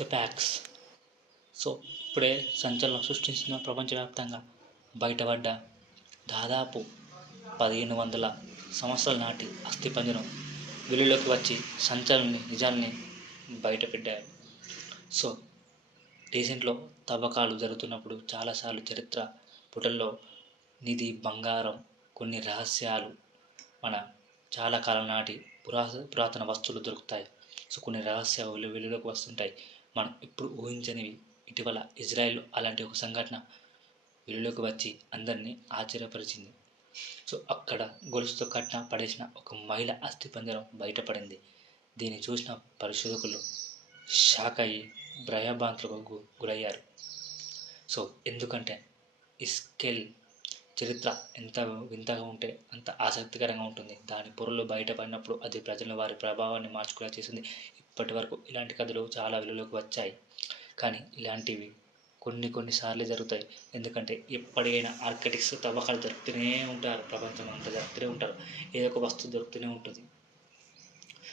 The packs so ఇప్పుడే సంచలనం సృష్టిస్తున్న ప్రపంచవ్యాప్తంగా బయటపడ్డ దాదాపు పదిహేను వందల సంవత్సరాల నాటి అస్థిపంజరం వెలుగులోకి వచ్చి సంచలని నిజాల్ని బయటపెట్టారు. సో రీసెంట్లో తవ్వకాలు జరుగుతున్నప్పుడు చాలాసార్లు చరిత్ర పుటల్లో నిధి బంగారం కొన్ని రహస్యాలు మన చాలా కాలం నాటి పురా పురాతన వస్తువులు దొరుకుతాయి. సో కొన్ని రహస్యాలు వెలుగులోకి వస్తుంటాయి. మనం ఇప్పుడు ఊహించనివి ఇటీవల ఇజ్రాయెల్ అలాంటి ఒక సంఘటన వెలుగులోకి వచ్చి అందరినీ ఆశ్చర్యపరిచింది. సో అక్కడ గొలుసుతో కట్టిన పడేసిన ఒక మహిళ అస్థిపంజరం బయటపడింది. దీన్ని చూసిన పరిశోధకులు షాక్ అయ్యి భయభ్రాంతులకు గు గురయ్యారు. సో ఎందుకంటే ఇస్కెల్ చరిత్ర ఎంత వింతగా ఉంటే అంత ఆసక్తికరంగా ఉంటుంది. దాని పొరలు బయటపడినప్పుడు అది ప్రజలను వారి ప్రభావాన్ని మార్చుకునేలా చేసింది. ఇప్పటి వరకు ఇలాంటి కథలు చాలా వెలుగులోకి వచ్చాయి. కానీ ఇలాంటివి కొన్ని కొన్నిసార్లు జరుగుతాయి. ఎందుకంటే ఎప్పటికైనా ఆర్కిటెక్ట్స్ తవ్వకాలు జరుపుతూనే ఉంటారు. ప్రపంచం అంతా జరుపుతూనే ఉంటారు. ఏదో ఒక వస్తువు దొరుకుతూనే ఉంటుంది.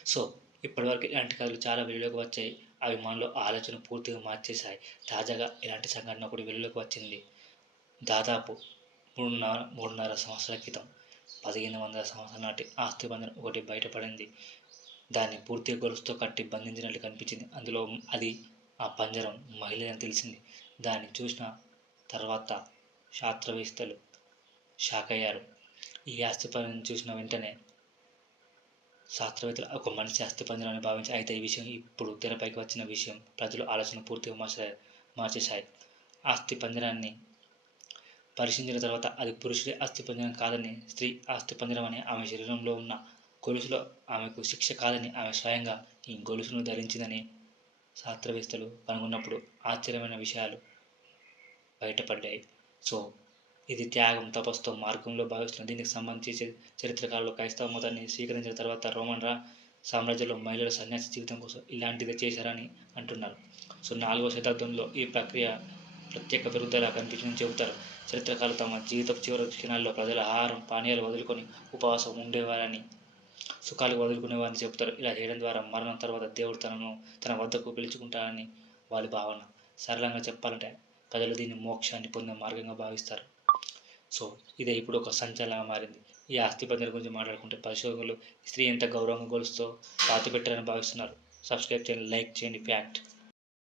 సో ఇప్పటివరకు ఇలాంటి కథలు చాలా వెలుగులోకి వచ్చాయి. అవి మనలో ఆలోచన పూర్తిగా మార్చేశాయి. తాజాగా ఇలాంటి సంఘటన ఒకటి వెలుగులోకి వచ్చింది. దాదాపు మూడున్నర మూడున్నర సంవత్సరాల క్రితం పదిహేను వందల సంవత్సరాల నాటి ఆస్తి బంధనం ఒకటి బయటపడింది. దాన్ని పూర్తిగా గొలుసుతో కట్టి బంధించినట్లు కనిపించింది. అందులో అది ఆ పంజరం మహిళ అని తెలిసింది. దాన్ని చూసిన తర్వాత శాస్త్రవేత్తలు షాక్ అయ్యారు ఈ ఆస్తి పంజరం చూసిన వెంటనే శాస్త్రవేత్తలు ఒక మనిషి ఆస్తి అని భావించి అయితే ఈ విషయం ఇప్పుడు తెరపైకి వచ్చిన విషయం ప్రజలు ఆలోచన పూర్తిగా మార్చే మార్చేశాయి. ఆస్తి పంజరాన్ని పరిశీలించిన తర్వాత అది పురుషుడి అస్థిపంజరం కాదని స్త్రీ అస్థిపంజరం అని ఆమె శరీరంలో ఉన్న గొలుసులో ఆమెకు శిక్ష కాదని ఆమె స్వయంగా ఈ గొలుసును ధరించిందని శాస్త్రవేత్తలు కనుగొన్నప్పుడు ఆశ్చర్యమైన విషయాలు బయటపడ్డాయి. సో ఇది త్యాగం తపస్సుతో మార్గంలో భావిస్తున్న దీనికి సంబంధించి చరిత్రకారులు క్రైస్తవ మతాన్ని స్వీకరించిన తర్వాత రోమన్ రా సామ్రాజ్యంలో మహిళల సన్యాసి జీవితం కోసం ఇలాంటిది చేశారని అంటున్నారు. సో నాలుగో శతాబ్దంలో ఈ ప్రక్రియ ప్రత్యేక పెరుగుదల కనిపించిందని చెబుతారు. చరిత్రకారులు తమ జీవితపు చివరి క్షణాల్లో ప్రజల ఆహారం పానీయాలు వదులుకొని ఉపవాసం ఉండేవారని సుఖాలు వదులుకునేవారని చెబుతారు. ఇలా చేయడం ద్వారా మరణం తర్వాత దేవుడు తనను తన వద్దకు పిలుచుకుంటారని వారి భావన. సరళంగా చెప్పాలంటే ప్రజలు దీన్ని మోక్షాన్ని పొందే మార్గంగా భావిస్తారు. సో ఇదే ఇప్పుడు ఒక సంచలనంగా మారింది. ఈ ఆస్తి పందిల గురించి మాట్లాడుకుంటే పరిశోధకులు స్త్రీ ఎంత గౌరవంగా గొలుస్తూ పాతి పెట్టారని భావిస్తున్నారు. సబ్స్క్రైబ్ చేయండి లైక్ చేయండి ఫ్యాక్ట్.